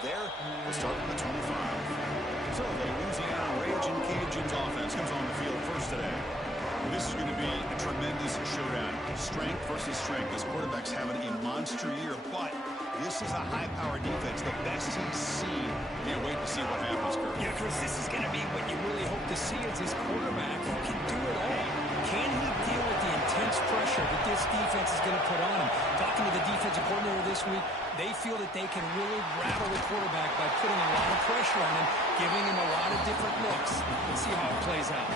There, we'll start with the 25. So the Louisiana Raging Cajuns offense comes on the field first today. This is going to be a tremendous showdown. Strength versus strength. This quarterback's having a monster year, but this is a high-powered defense, the best he's seen. Can't wait to see what happens, Kurt. Yeah, Chris, this is going to be what you really hope to see as his quarterback who can do it all. Can he deal with the intense pressure that this defense is going to put on him? Talking to the defensive coordinator this week, they feel that they can really rattle the quarterback by putting a lot of pressure on him, giving him a lot of different looks. Let's see how it plays out.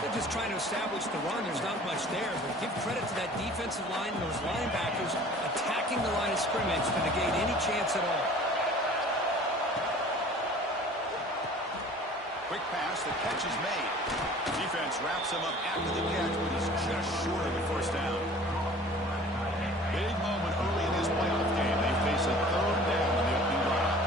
They're just trying to establish the run. There's not much there, but give credit to that defensive line and those linebackers attacking the line of scrimmage to negate any chance at all. Quick pass, the catch is made. Defense wraps him up after the catch, but he's just short of the first down. Big moment early in his playoff game. They face a third down in the opening drive.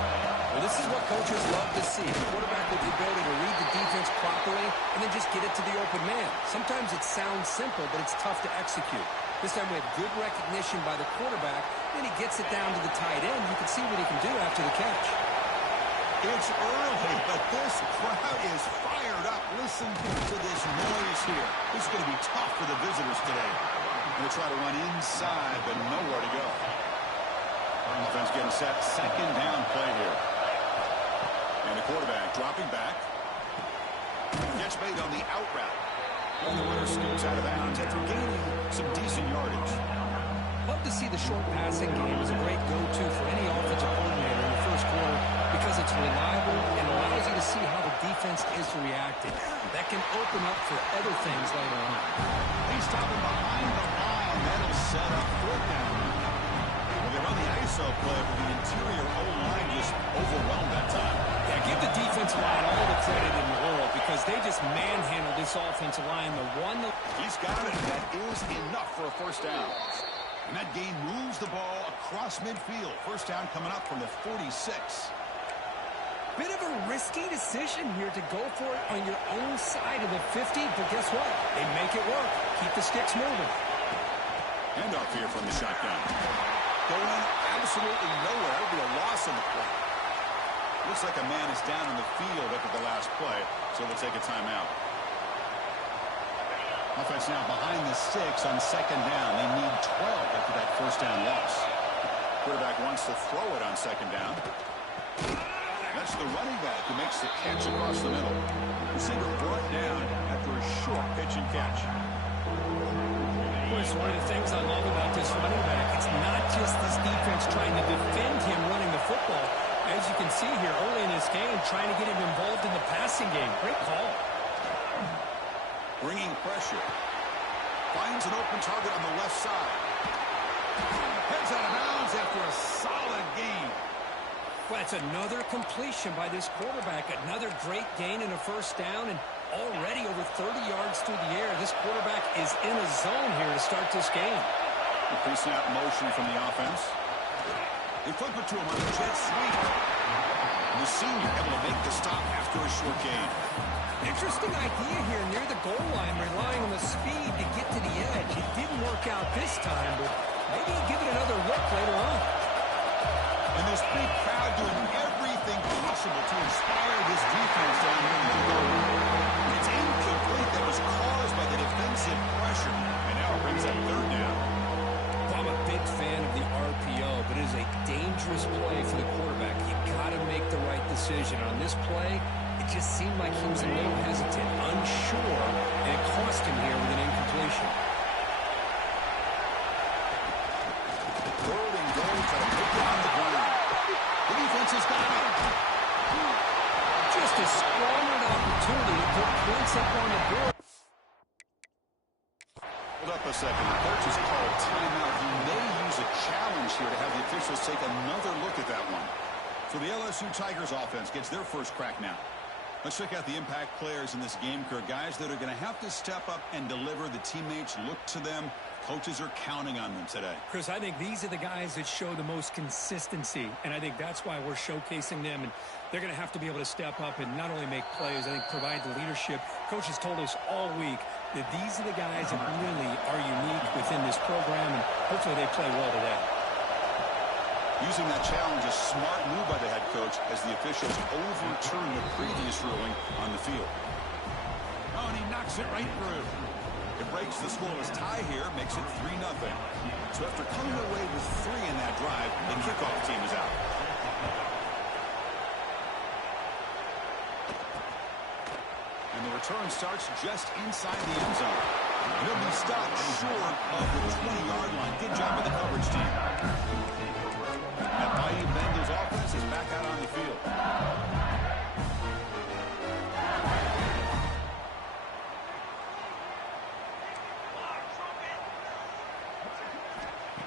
Well, this is what coaches love to see. A quarterback with the ability to read the defense properly and then just get it to the open man. Sometimes it sounds simple, but it's tough to execute. This time we have good recognition by the quarterback. Then he gets it down to the tight end. You can see what he can do after the catch. It's early, but this crowd is fired up. Listen to this noise here. This is going to be tough for the visitors today. They'll try to run inside, but nowhere to go. Offense getting set. Second down play here. And the quarterback dropping back. Catch made on the out route. And the winner scoots out of bounds after gaining some decent yardage. Love to see the short passing game as a great go-to for any offensive coordinator in the first quarter because it's reliable and allows you to see how the defense is reacting. That can open up for other things later on. He's stopping behind the line. That'll set up fourth down. Well, they run the ISO play, but the interior O-line just overwhelmed that time. Yeah, give the defensive line all the credit in the world because they just manhandled this offensive line. He's got it. That is enough for a first down. And that game moves the ball across midfield. First down coming up from the 46. Bit of a risky decision here to go for it on your own side of the 50, but guess what? They make it work. Keep the sticks moving. Handoff here from the shotgun. Going absolutely nowhere. That'll be a loss on the play. Looks like a man is down in the field after the last play, so we'll take a timeout. Offense now behind the 6 on second down. They need 12 after that first down loss. Quarterback wants to throw it on second down. That's the running back who makes the catch across the middle. Receiver brought down after a short pitch and catch. It's one of the things I love about this running back. It's not just this defense trying to defend him running the football. As you can see here early in this game, trying to get him involved in the passing game. Great call. Bringing pressure. Finds an open target on the left side. Heads out of bounds after a solid gain. Well, it's another completion by this quarterback. Another great gain in a first down, and already over 30 yards through the air. This quarterback is in a zone here to start this game. The pre-snap motion from the offense. They flip it to him on a jet sweep. And the senior able to make the stop after a short gain. Interesting idea here near the goal line, relying on the speed to get to the edge. It didn't work out this time, but maybe give it another look later on. And this big crowd doing everything possible to inspire this defense down here in the goal. It's incomplete. That was caused by the defensive pressure. And now it brings up third down. Well, I'm a big fan of the RPO, but it is a dangerous play for the quarterback. You got to make the right decision. On this play, it just seemed like he was a little hesitant, unsure, and it cost him here with an incompletion. Third and goal to take it on the ground. The defense has got it. Just a squandered opportunity to put points up on the board. Hold up a second. The coach has called timeout. He may use a challenge here to have the officials take another look at that one. So the LSU Tigers offense gets their first crack now. Let's check out the impact players in this game, Kurt. Guys that are going to have to step up and deliver. The teammates look to them. Coaches are counting on them today. Chris, I think these are the guys that show the most consistency, and I think that's why we're showcasing them, and they're going to have to be able to step up and not only make plays, I think provide the leadership. Coaches told us all week that these are the guys that really are unique within this program, and hopefully they play well today. Using that challenge, a smart move by the head coach, as the officials overturn the previous ruling on the field. Oh, and he knocks it right through. It breaks the scoreless tie here, makes it 3-0. So after coming away with 3 in that drive, the kickoff team is out. And the return starts just inside the end zone. And he'll be stopped short of the 20-yard line. Good job of the coverage team. That mighty Bengals offense is back out on the field.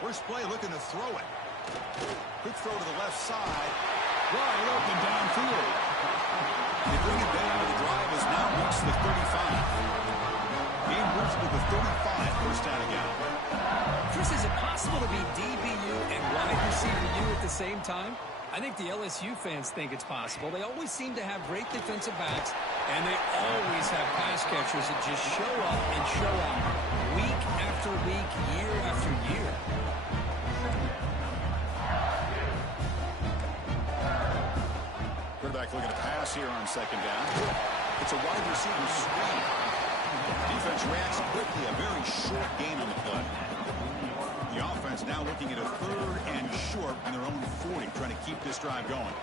First play looking to throw it. Quick throw to the left side. Wide open downfield. They bring it down to the drive has now reached the 35. Game moves to the 35, first down again. Chris, is it possible to be DBU and wide receiver U at the same time? I think the LSU fans think it's possible. They always seem to have great defensive backs, and they always have pass catchers that just show up and show out week after week, year after year. Quarterback looking to pass here on second down. It's a wide receiver screen. Defense reacts quickly, a very short gain on the play. The offense now looking at a 3rd and short on their own 40, trying to keep this drive going.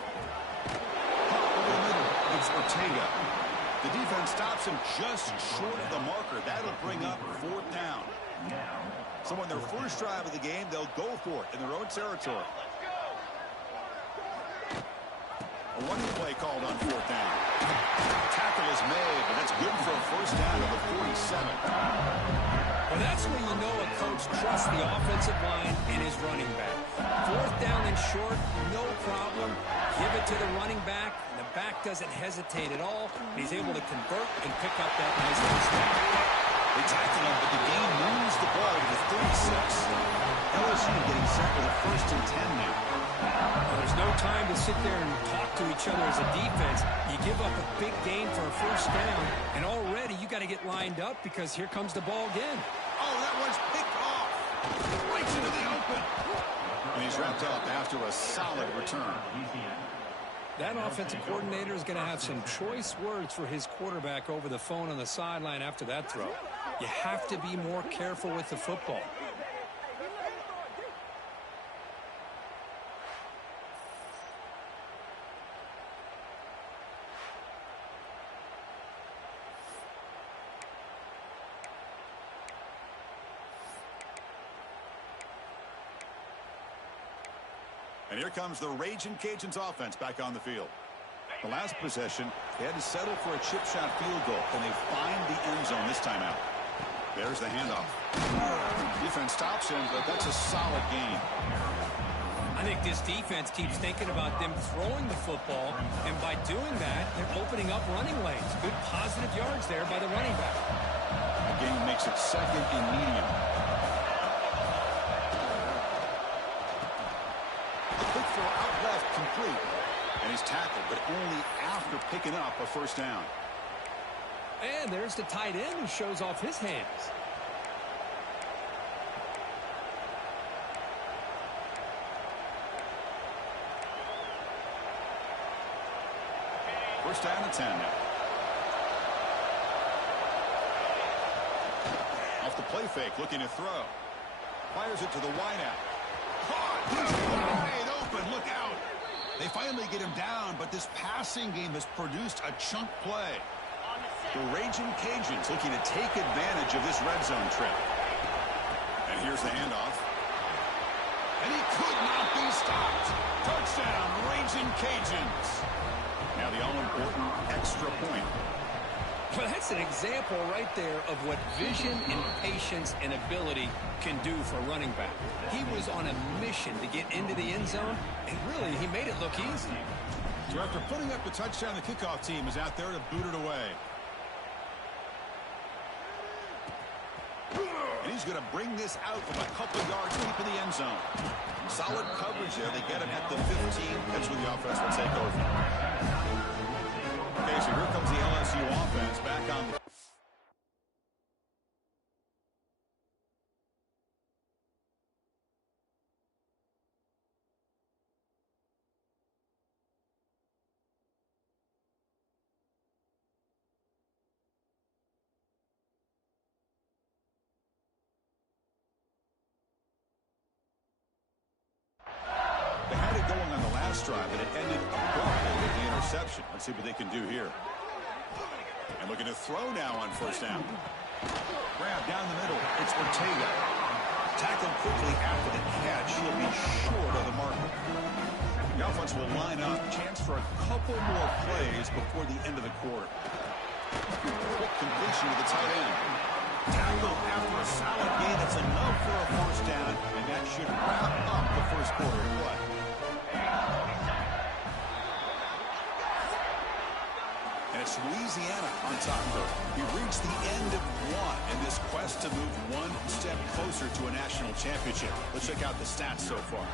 Pop over the middle. It's Ortega. The defense stops him just short of the marker. That'll bring up 4th down. So on their first drive of the game, they'll go for it in their own territory. A running play called on 4th down. Tackle is made, but that's good for a first down to the 47. Well, that's where you know a coach trusts the offensive line and his running back. 4th down and short, no problem. Give it to the running back. The back doesn't hesitate at all. He's able to convert and pick up that nice first down. They tackle him, but the game moves the ball to the 36. LSU getting set with a 1st and 10 now. Well, there's no time to sit there and talk to each other as a defense. You give up a big gain for a first down, and already you got to get lined up because here comes the ball again. Oh, that one's picked off. Right into the open. And he's wrapped up after a solid return. That offensive coordinator is going to have some choice words for his quarterback over the phone on the sideline after that throw. You have to be more careful with the football. And here comes the Raging Cajuns offense back on the field. The last possession, they had to settle for a chip shot field goal, and they find the end zone this time out. There's the handoff. Defense stops him, but that's a solid gain. I think this defense keeps thinking about them throwing the football, and by doing that, they're opening up running lanes. Good positive yards there by the running back. The game makes it 2nd and medium. Quick throw out left, complete. And he's tackled, but only after picking up a first down. And there's the tight end who shows off his hands. First down and 10 now. Off the play fake, looking to throw. Fires it to the wideout. Caught! He's wide open, look out! They finally get him down, but this passing game has produced a chunk play. The Raging Cajuns looking to take advantage of this red zone trip. And here's the handoff. And he could not be stopped. Touchdown, Raging Cajuns. Now the all-important extra point. Well, that's an example right there of what vision and patience and ability can do for a running back. He was on a mission to get into the end zone, and really, he made it look easy. So after putting up the touchdown, the kickoff team is out there to boot it away. And he's going to bring this out from a couple yards deep in the end zone. Solid coverage there. They get him at the 15. That's where the offense will take over. Okay, so here comes the LSU offense back on the drive, and it ended abruptly with the interception. Let's see what they can do here. And looking to throw now on first down. Grab down the middle. It's Ortega. Tackled quickly after the catch. He'll be short of the marker. The offense will line up. Chance for a couple more plays before the end of the quarter. Quick completion to the tight end. Tackle after a solid gain. It's enough for a first down, and that should wrap up the first quarter of play. And it's Louisiana on top of it. He reached the end of one in this quest to move one step closer to a national championship. Let's check out the stats so far.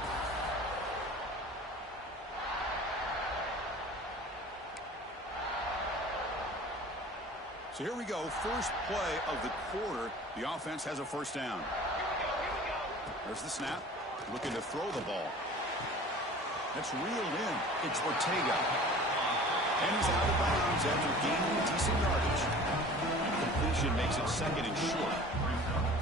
So here we go, first play of the quarter. The offense has a first down. There's the snap. Looking to throw the ball. That's reeled in. It's Ortega. And he's out of bounds after gaining decent yardage. Completion makes it second and short.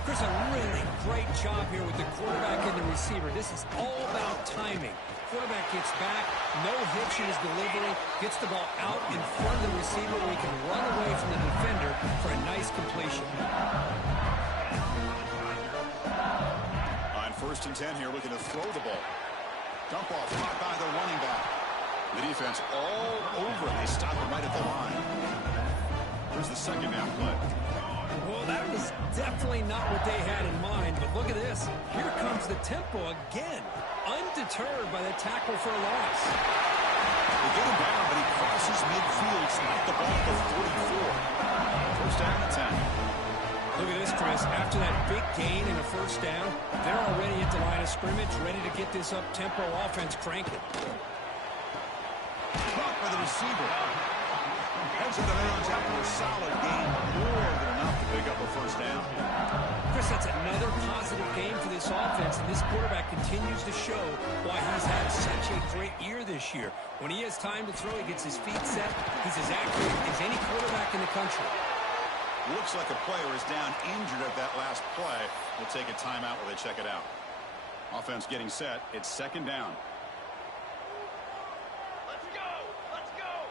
Chris, a really great job here with the quarterback and the receiver. This is all about timing. Quarterback gets back, no hitch in his delivery, gets the ball out in front of the receiver where he can run away from the defender for a nice completion. On first and 10 here, looking to throw the ball. Dump off, caught by the running back. The defense all over. They stop him right at the line. Here's the second down play. Well, that was definitely not what they had in mind, but look at this. Here comes the tempo again. Undeterred by the tackle for a loss. They get him down, but he crosses midfield, snapped the ball at the 44. First down and 10. Look at this, Chris. After that big gain and a first down, they're already at the line of scrimmage, ready to get this up-tempo offense cranking. Caught by the receiver. Heads out of bounds after a solid gain, more than enough to pick up a first down. Chris, that's another positive game for this offense, and this quarterback continues to show why he's had such a great year this year. When he has time to throw, he gets his feet set. He's as accurate as any quarterback in the country. Looks like a player is down injured at that last play. We'll take a timeout while they check it out. Offense getting set. It's second down. Let's go! Let's go!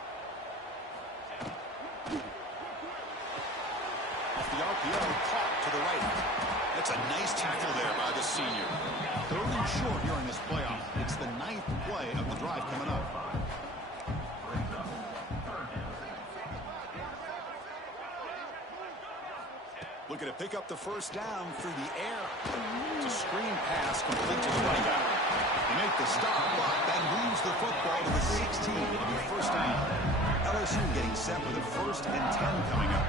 Off the RPO, caught to the right. That's a nice tackle there by the senior. Third and short here in this playoff. It's the 9th play of the drive coming up. Looking to pick up the first down through the air. It's a screen pass complete to the running back. They make the stop, but then moves the football to the 16. It'll be first down. LSU getting set for the first and 10 coming up.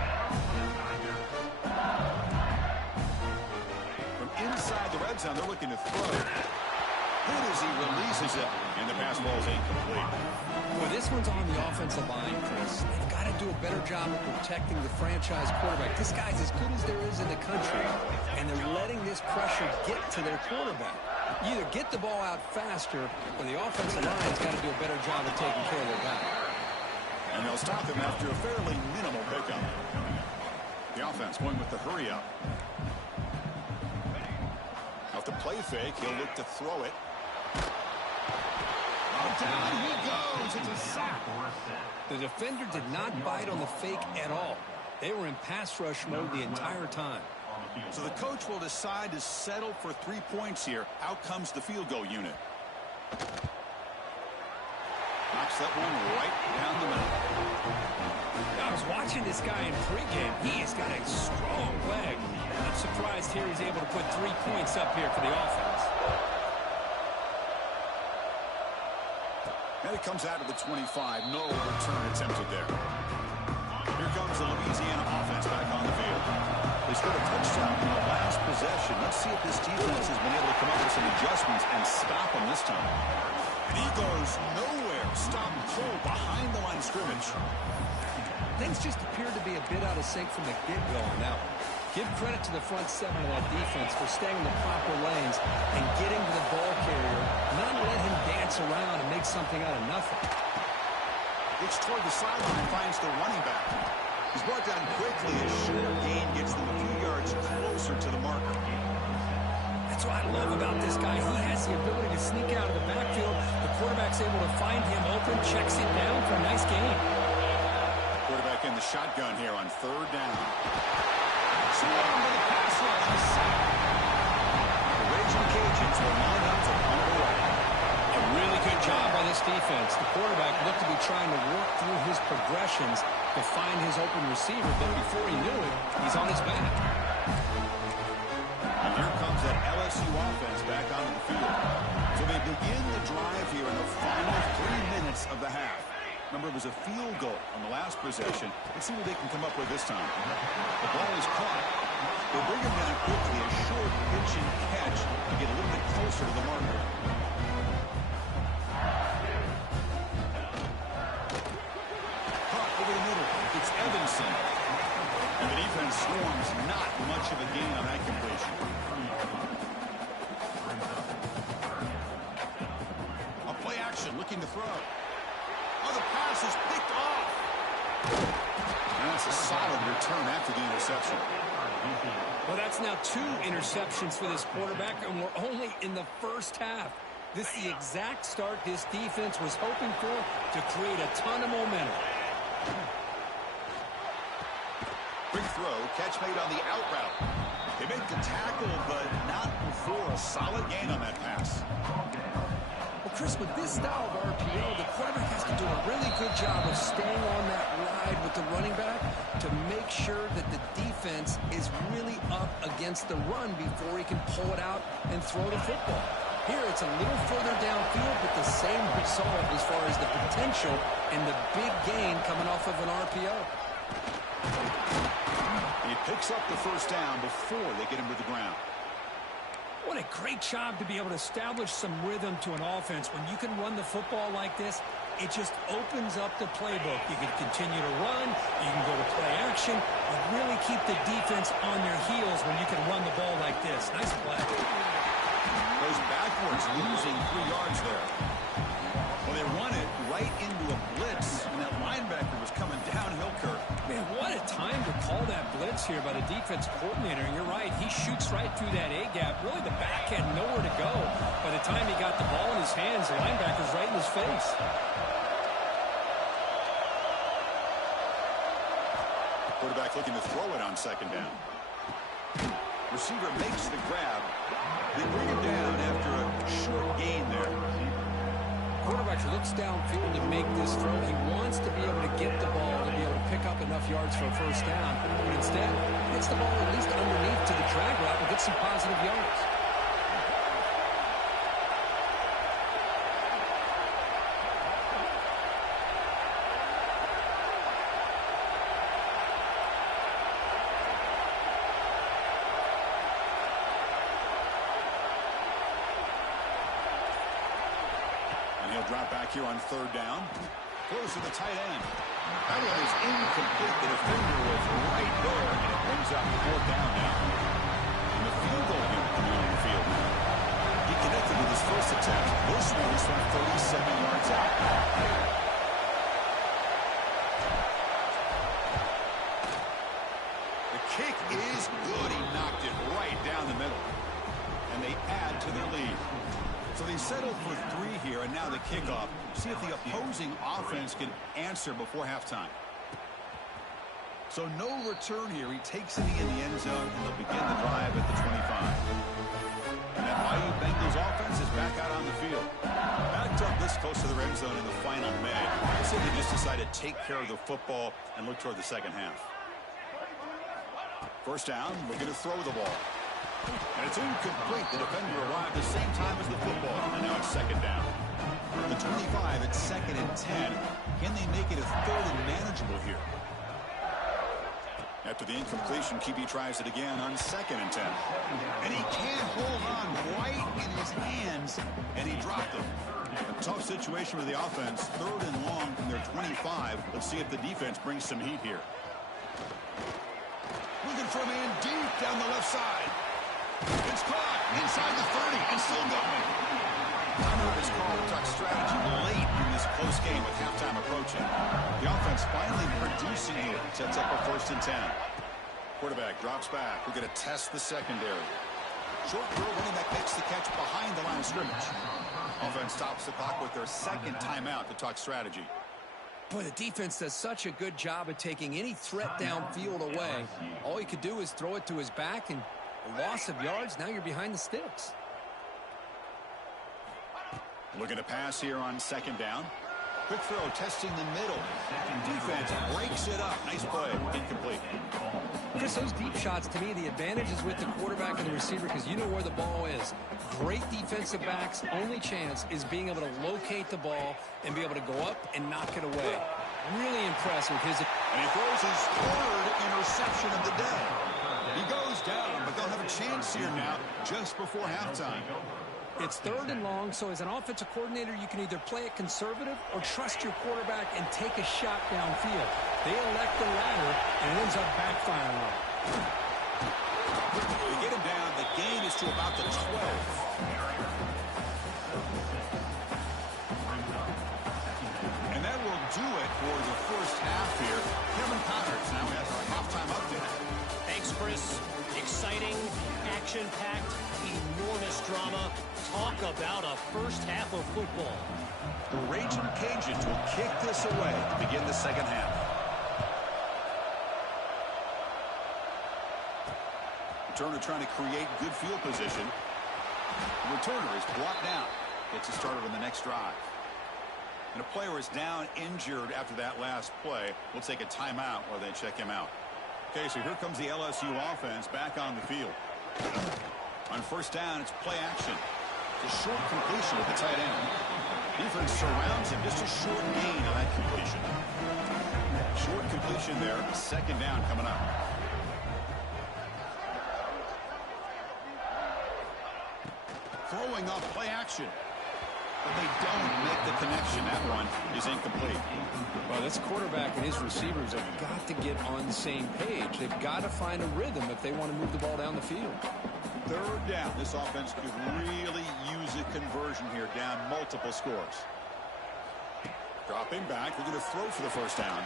From inside the red zone, they're looking to throw. Good as he releases it, and the pass ball is incomplete. Well, this one's on the offensive line, Chris. They've got to do a better job of protecting the franchise quarterback. This guy's as good as there is in the country, and they're letting this pressure get to their quarterback. You either get the ball out faster, or the offensive line's got to do a better job of taking care of their guy. And they'll stop him after a fairly minimal pickup. The offense going with the hurry up. Off the play fake, he'll look to throw it. Down he goes. It's a sack. The defender did not bite on the fake at all. They were in pass rush mode the entire time. So the coach will decide to settle for 3 points here. Out comes the field goal unit. Knocks that one right down the middle. I was watching this guy in pregame. He has got a strong leg. I'm surprised here he's able to put 3 points up here for the offense. And it comes out of the 25. No return attempted there. Here comes the Louisiana offense back on the field. They scored a touchdown in the last possession. Let's see if this defense has been able to come up with some adjustments and stop them this time. And he goes nowhere. Stop cold behind the line of scrimmage. Things just appeared to be a bit out of sync from the get-go on that one. Give credit to the front seven of that defense for staying in the proper lanes and getting to the ball carrier, not let him dance around and make something out of nothing. Looks toward the sideline and finds the running back. He's brought down quickly. A short gain gets them a few yards closer to the marker. That's That's what I love about this guy. He has the ability to sneak out of the backfield. The quarterback's able to find him open, checks it down for a nice gain. Quarterback in the shotgun here on third down. Swarm to the pass rush. The Raging Cajuns will line up to punt it away. A really good job by this defense. The quarterback looked to be trying to work through his progressions to find his open receiver, but before he knew it, he's on his back. And here comes that LSU offense back onto the field. So they begin the drive here in the final 3 minutes of the half. Remember, it was a field goal on the last possession. Let's see what they can come up with this time. The ball is caught. They bring him down quickly, a short pitch and catch to get a little bit closer to the marker. Caught over the middle. It's Evanson. And the defense swarms not much of a gain on that completion. A play action looking to throw. Oh, the pass is picked off. And that's a solid return after the interception. Well, that's now 2 interceptions for this quarterback, and we're only in the first half. This is the exact start this defense was hoping for to create a ton of momentum. Quick throw, catch made on the out route. They make the tackle, but not before a solid gain on that pass. Well, Chris, with this style of RPO, the quarterback has to do a really good job of staying on that ride with the running back to make sure that the defense is really up against the run before he can pull it out and throw the football. Here, it's a little further downfield, but the same result as far as the potential and the big gain coming off of an RPO. He picks up the first down before they get him to the ground. What a great job to be able to establish some rhythm to an offense. When you can run the football like this, it just opens up the playbook. You can continue to run, you can go to play action, and really keep the defense on their heels when you can run the ball like this. Nice play. Goes backwards, losing 3 yards there. Well, they run it right into a blitz, and that linebacker was coming downhill, Kirk. Man, what a time to call that blitz here by the defense coordinator. And you're right, he shoots right through that A-gap. Really, the back had nowhere to go. By the time he got the ball in his hands, the linebacker's right in his face. Quarterback looking to throw it on second down. Receiver makes the grab. They bring him down after a short gain there. Quarterback looks downfield to make this throw. He wants to be able to get the ball to be able to pick up enough yards for a first down. But instead, he gets the ball at least underneath to the drag route and gets some positive yards. Drop back here on third down. Close to the tight end. That one is incomplete. The defender was right there, and it brings up 4th down now. And the field goal unit coming on the field. He connected with his first attempt. This one is from 37 yards out. The kick is good. He knocked it right down the middle. And they add to their lead. So they settle for 3 here, and now the kickoff. See if the opposing offense can answer before halftime. So no return here. He takes it in the end zone, and they'll begin the drive at the 25. And that Bayou Bengals offense is back out on the field. Backed up this close to the red zone in the final minute. I say they just decide to take care of the football and look toward the second half. First down, looking to throw the ball. And it's incomplete. The defender arrived the same time as the football. And now it's second down. The 25 at 2nd and 10. Can they make it a 3rd and manageable here? After the incompletion, QB tries it again on 2nd and 10. And he can't hold on right in his hands. And he dropped them. A tough situation with the offense. 3rd and long from their 25. Let's see if the defense brings some heat here. Looking for a man deep down the left side. It's caught inside the 30 and still going. Timeout is called to talk strategy late in this close game with halftime approaching. The offense finally producing here. Sets up a 1st and 10. Quarterback drops back. We're going to test the secondary. Short throw, running back makes the catch behind the line of scrimmage. Offense stops the clock with their second timeout to talk strategy. Boy, the defense does such a good job of taking any threat downfield away. All he could do is throw it to his back, and a loss of yards, now you're behind the sticks. Looking to pass here on second down. Quick throw, testing the middle. Defense breaks it up. Nice play. Incomplete. Chris, those deep shots, to me, the advantage is with the quarterback and the receiver because you know where the ball is. Great defensive backs' only chance is being able to locate the ball and be able to go up and knock it away. Really impressed with his... And he throws his third interception of the day. He goes down, but they'll have a chance here now just before halftime. It's third and long, so as an offensive coordinator, you can either play it conservative or trust your quarterback and take a shot downfield. They elect the latter, and it ends up backfiring. They get him down. The gain is to about the 12. And that will do it for the first half here. Kevin Connors now has our halftime update. Thanks, Chris. Exciting, action-packed, enormous drama. Talk about a first half of football. The Raging Cajuns will kick this away to begin the second half. Returner trying to create good field position. The returner is brought down. Gets it started on the next drive. And a player is down injured after that last play. We'll take a timeout while they check him out. Okay, so here comes the LSU offense back on the field. On first down, it's play action. It's a short completion with the tight end. Defense surrounds him. Just a short gain on that completion. Short completion there. Second down coming up. Throwing up play action. But they don't make the connection. That one is incomplete. Well, this quarterback and his receivers have got to get on the same page. They've got to find a rhythm if they want to move the ball down the field. Third down. This offense could really use a conversion here, down multiple scores. Dropping back. They're going to throw for the first down.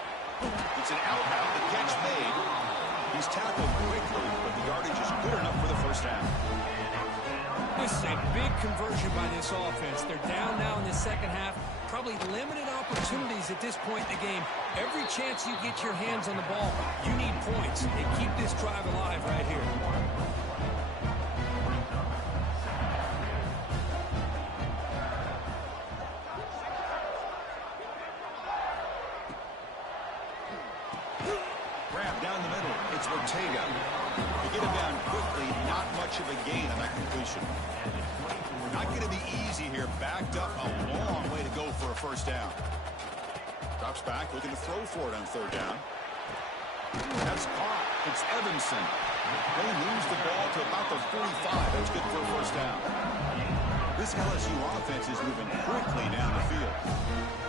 It's an out. The catch made. He's tackled quickly, but the yardage is good enough for the first down. This is a big conversion by this offense. They're down now in the second half. Probably limited opportunities at this point in the game. Every chance you get your hands on the ball, you need points. They keep this drive alive right here. Grab down the middle. It's Ortega. They get him down quickly. Not much of a gain on that completion. Not going to be easy here. Backed up a long way to go for a first down. Drops back, looking to throw for it on third down. That's caught. It's Evanson. They lose the ball to about the 45. That's good for a first down. This LSU offense is moving quickly down the field.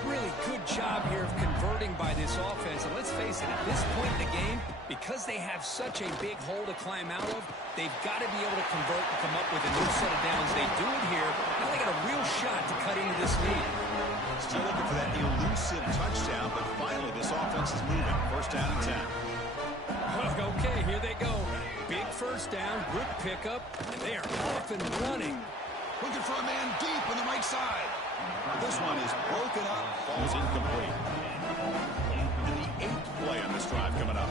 Really good job here of converting by this offense. And let's face it, at this point in the game, because they have such a big hole to climb out of, they've got to be able to convert and come up with a new set of downs. They do it here. Now they got a real shot to cut into this lead. Still looking for that elusive touchdown, but finally this offense is moving. First down and 10. Okay, here they go. Big first down, good pickup, and they are off and running. Looking for a man deep on the right side. This one is broken up, falls incomplete. And the 8th play on this drive coming up.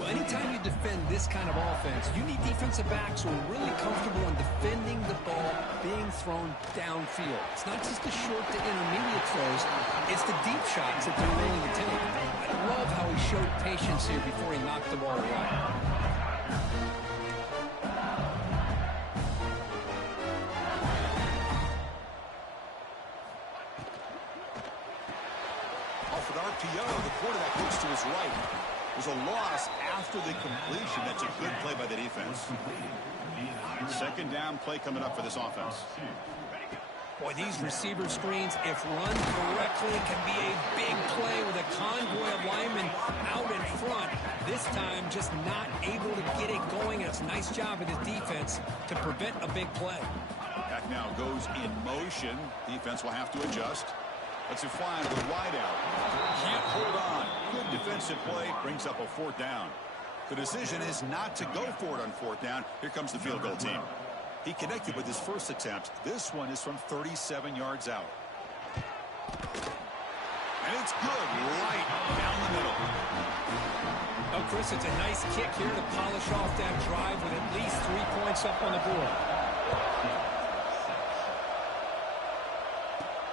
Well, anytime you defend this kind of offense, you need defensive backs who are really comfortable in defending the ball being thrown downfield. It's not just the short to intermediate throws, it's the deep shots that they're willing to take. I love how he showed patience here before he knocked the ball away. RPO, the quarterback looks to his right. There's a loss after the completion. That's a good play by the defense. Second down play coming up for this offense. Boy, these receiver screens, if run correctly, can be a big play with a convoy of linemen out in front. This time, just not able to get it going. It's a nice job of the defense to prevent a big play. Back now goes in motion. Defense will have to adjust. Lets it fly into the wide out. Can't hold on. Good defensive play. Brings up a fourth down. The decision is not to go for it on fourth down. Here comes the field goal team. He connected with his first attempt. This one is from 37 yards out. And it's good, right down the middle. Oh, Chris, it's a nice kick here to polish off that drive with at least 3 points up on the board.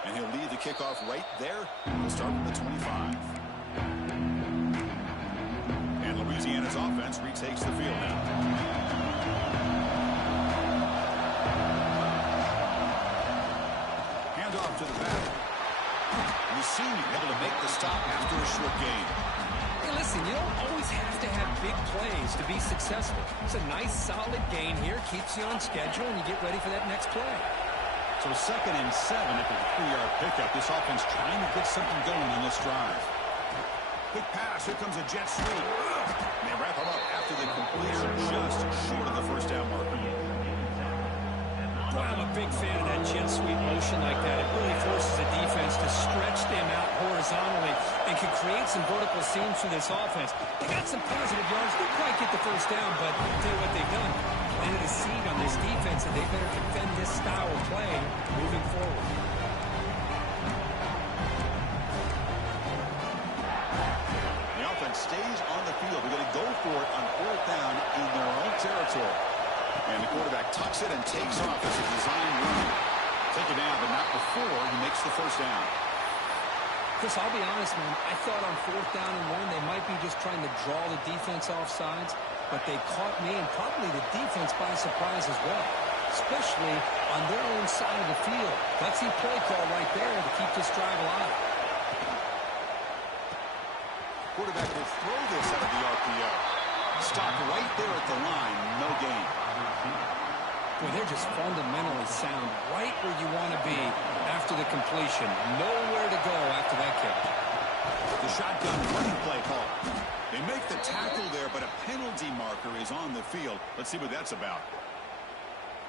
And he'll lead the kickoff right there. We'll start from the 25. And Louisiana's offense retakes the field now. Hand off to the back. The senior able to make the stop after a short gain. Hey, listen, you don't always have to have big plays to be successful. It's a nice, solid gain here. Keeps you on schedule, and you get ready for that next play. So 2nd and 7 after the 3-yard pickup. This offense trying to get something going on this drive. Quick pass. Here comes a jet sweep. And they wrap him up after the completion, just short of the first down marker. Well, I'm a big fan of that jet sweep motion like that. It really forces the defense to stretch them out horizontally and can create some vertical seams for this offense. They got some positive yards. Didn't quite get the first down, but I'll tell you what they've done. Planted a seed on this defense, and they better defend this style of play moving forward. The offense stays on the field. They're going to go for it on 4th down in their own territory. And the quarterback tucks it and takes off as a design run. Take it down, but not before he makes the first down. Chris, I'll be honest, man. I thought on 4th down and 1, they might be just trying to draw the defense off sides, but they caught me and probably the defense by surprise as well, especially on their own side of the field. Gutsy play call right there to keep this drive alive. Quarterback will throw this out of the RPO. Stopped right there at the line. No gain. Boy, they're just fundamentally sound right where you want to be after the completion. Nowhere to go after that kick. The shotgun running play call. They make the tackle there, but a penalty marker is on the field. Let's see what that's about.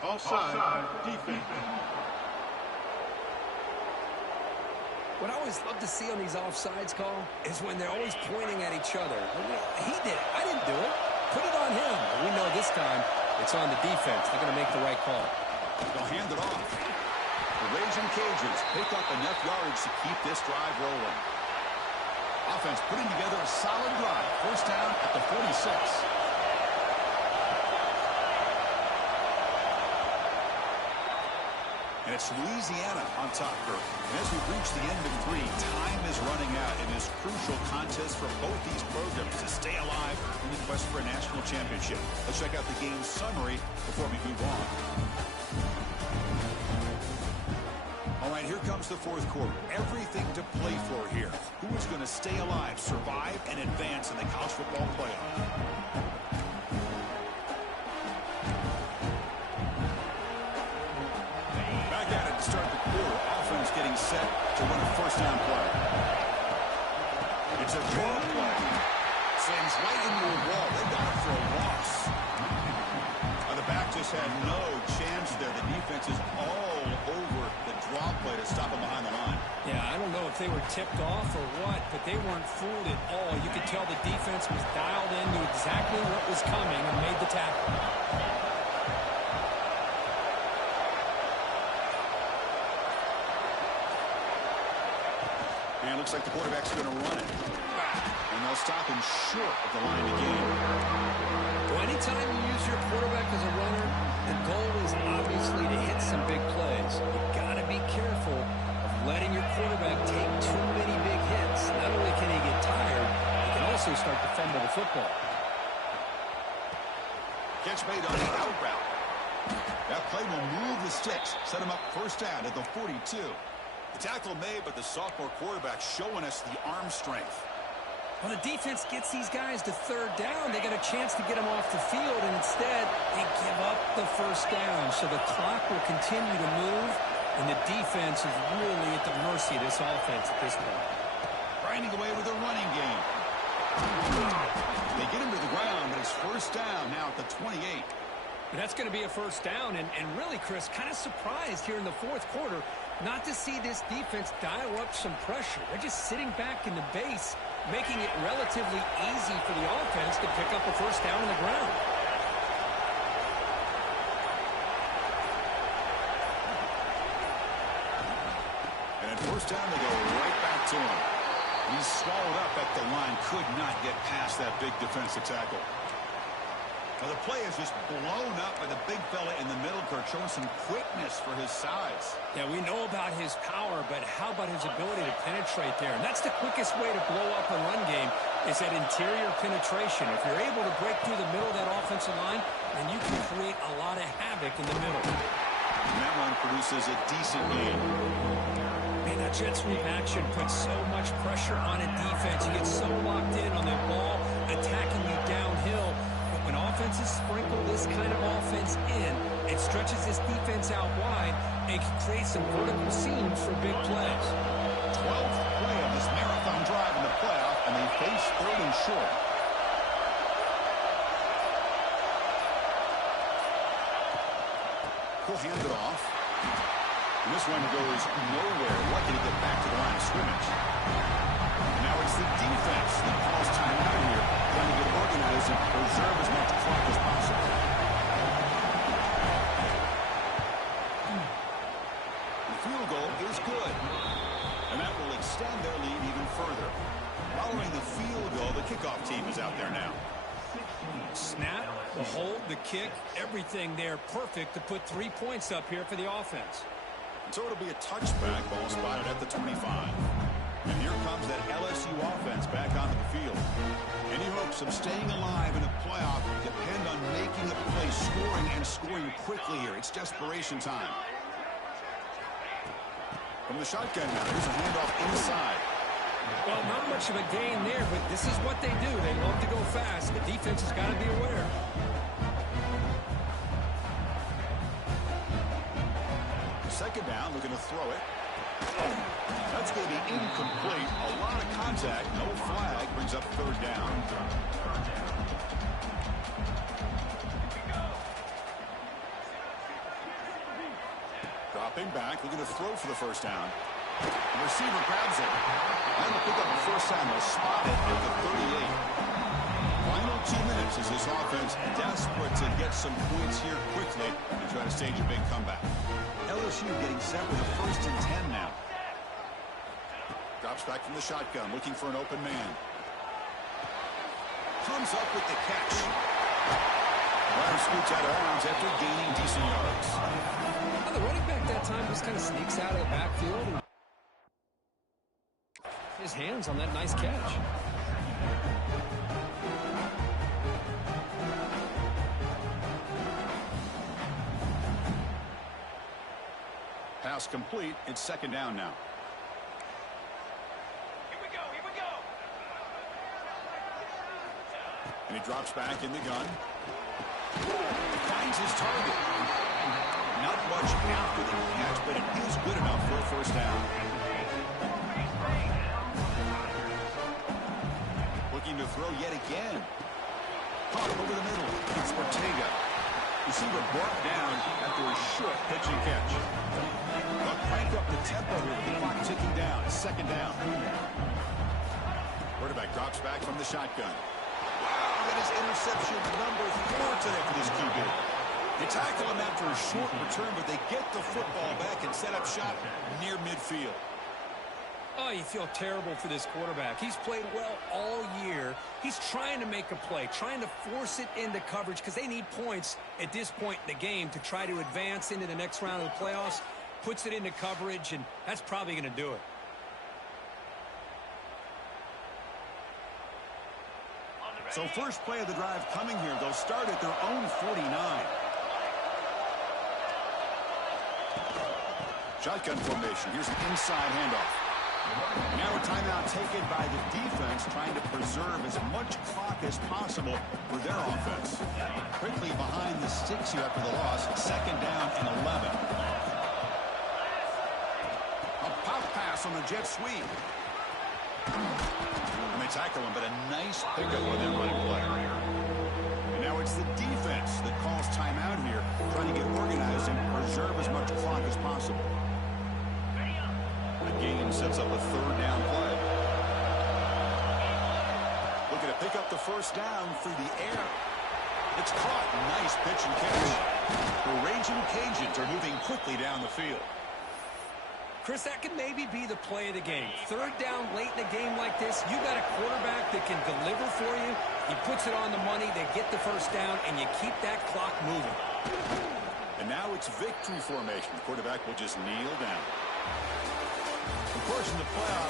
Offside. Defense. What I always love to see on these offsides call is when they're always pointing at each other. He did it. I didn't do it. Put it on him. But we know this time it's on the defense. They're going to make the right call. They'll hand it off. The Raging Cajuns pick up enough yardage to keep this drive rolling. Offense putting together a solid drive. First down at the 46. And it's Louisiana on top, Kirk. And as we reach the end of 3, time is running out in this crucial contest for both these programs to stay alive in the quest for a national championship. Let's check out the game summary before we move on. All right, here comes the 4th quarter. Everything to play for here. Who is going to stay alive, survive, and advance in the college football playoff? Getting set to run a first down play. It's a draw play. Sends right into a wall. They got it for a loss. The back just had no chance there. The defense is all over the draw play to stop him behind the line. Yeah, I don't know if they were tipped off or what, but they weren't fooled at all. You could tell the defense was dialed in, knew exactly what was coming, and made the tackle. And it looks like the quarterback's going to run it. And they'll stop him short of the line of game. Well, anytime you use your quarterback as a runner, the goal is obviously to hit some big plays. You've got to be careful of letting your quarterback take too many big hits. Not only can he get tired, he can also start to fumble the football. Catch made on the out route. That play will move the sticks. Set him up first down at the 42. The tackle made, but the sophomore quarterback showing us the arm strength. Well, the defense gets these guys to 3rd down. They got a chance to get them off the field, and instead they give up the first down. So the clock will continue to move, and the defense is really at the mercy of this offense at this point. Grinding away with a running game. They get him to the ground, but it's first down now at the 28. But that's going to be a first down, and really, Chris, kind of surprised here in the 4th quarter not to see this defense dial up some pressure. They're just sitting back in the base, making it relatively easy for the offense to pick up a first down on the ground. first down, they go right back to him. He's swallowed up at the line. Could not get past that big defensive tackle. Well, the play is just blown up by the big fella in the middle, Kirk, showing some quickness for his size. Yeah, we know about his power, but how about his ability to penetrate there? And that's the quickest way to blow up a run game is that interior penetration. If you're able to break through the middle of that offensive line, then you can create a lot of havoc in the middle. And that one produces a decent gain. Man, that jet sweep action puts so much pressure on a defense. You get so locked in on the ball attacking you downhill. But when offenses sprinkle this kind of offense in, it stretches this defense out wide and can create some vertical seams for big plays. 12th play of this marathon drive in the playoff, and they face 3rd and short. He'll hand it off. And this one goes nowhere. Lucky to get back to the line of scrimmage. Now it's the defense that calls timeout here, trying to get organized and preserve as much clock as possible. The field goal is good. And that will extend their lead even further. Following the field goal, the kickoff team is out there now. Snap, the hold, the kick, everything there perfect to put 3 points up here for the offense. So it'll be a touchback, ball spotted at the 25. And here comes that LSU offense back onto the field. Any hopes of staying alive in a playoff depend on making a play, scoring, and scoring quickly here. It's desperation time. From the shotgun now, here's a handoff inside. Well, not much of a gain there, but this is what they do. They love to go fast. The defense has got to be aware. Second down, looking to throw it. That's going to be incomplete. A lot of contact, no flag, brings up 3rd down. Dropping back, looking to throw for the first down. The receiver grabs it. And to pick up the first down, they'll spot it at the 38. Final 2 minutes as this offense desperate to get some points here quickly and try to stage a big comeback. LSU getting set with a 1st and 10 now. Drops back from the shotgun, looking for an open man. Comes up with the catch. Ryder scoots out of bounds after gaining decent yards. Well, the running back that time just kind of sneaks out of the backfield and his hands on that nice catch. Pass complete. It's 2nd down now. Here we go. And he drops back in the gun. Finds his target. Not much after the catch, but it is good enough for a first down. Looking to throw yet again. Caught over the middle. It's Ortega. Receiver brought down after a short pitch and catch. They'll crank up the tempo with the clock ticking down. 2nd down. Quarterback drops back from the shotgun. Wow, that is interception number 4 today for this QB. They tackle him after a short return, but they get the football back and set up shop near midfield. Oh, you feel terrible for this quarterback. He's played well all year. He's trying to make a play, trying to force it into coverage because they need points at this point in the game to try to advance into the next round of the playoffs. Puts it into coverage, and that's probably going to do it. So first play of the drive coming here. They'll start at their own 49. Shotgun formation. Here's an inside handoff. Now a timeout taken by the defense, trying to preserve as much clock as possible for their offense. Quickly behind the sticks here after the loss. 2nd down and 11. A pop pass on the jet sweep. And they tackle him, but a nice pickup on that running play. And now it's the defense that calls timeout here, trying to get organized and preserve as much clock as possible. The gain sets up a 3rd down play. Looking to pick up the first down through the air. It's caught. Nice pitch and catch. The Raging Cajuns are moving quickly down the field. Chris, that could maybe be the play of the game. Third down late in a game like this, you got a quarterback that can deliver for you. He puts it on the money, they get the first down, and you keep that clock moving. And now it's victory formation. The quarterback will just kneel down. Of course, in the playoffs,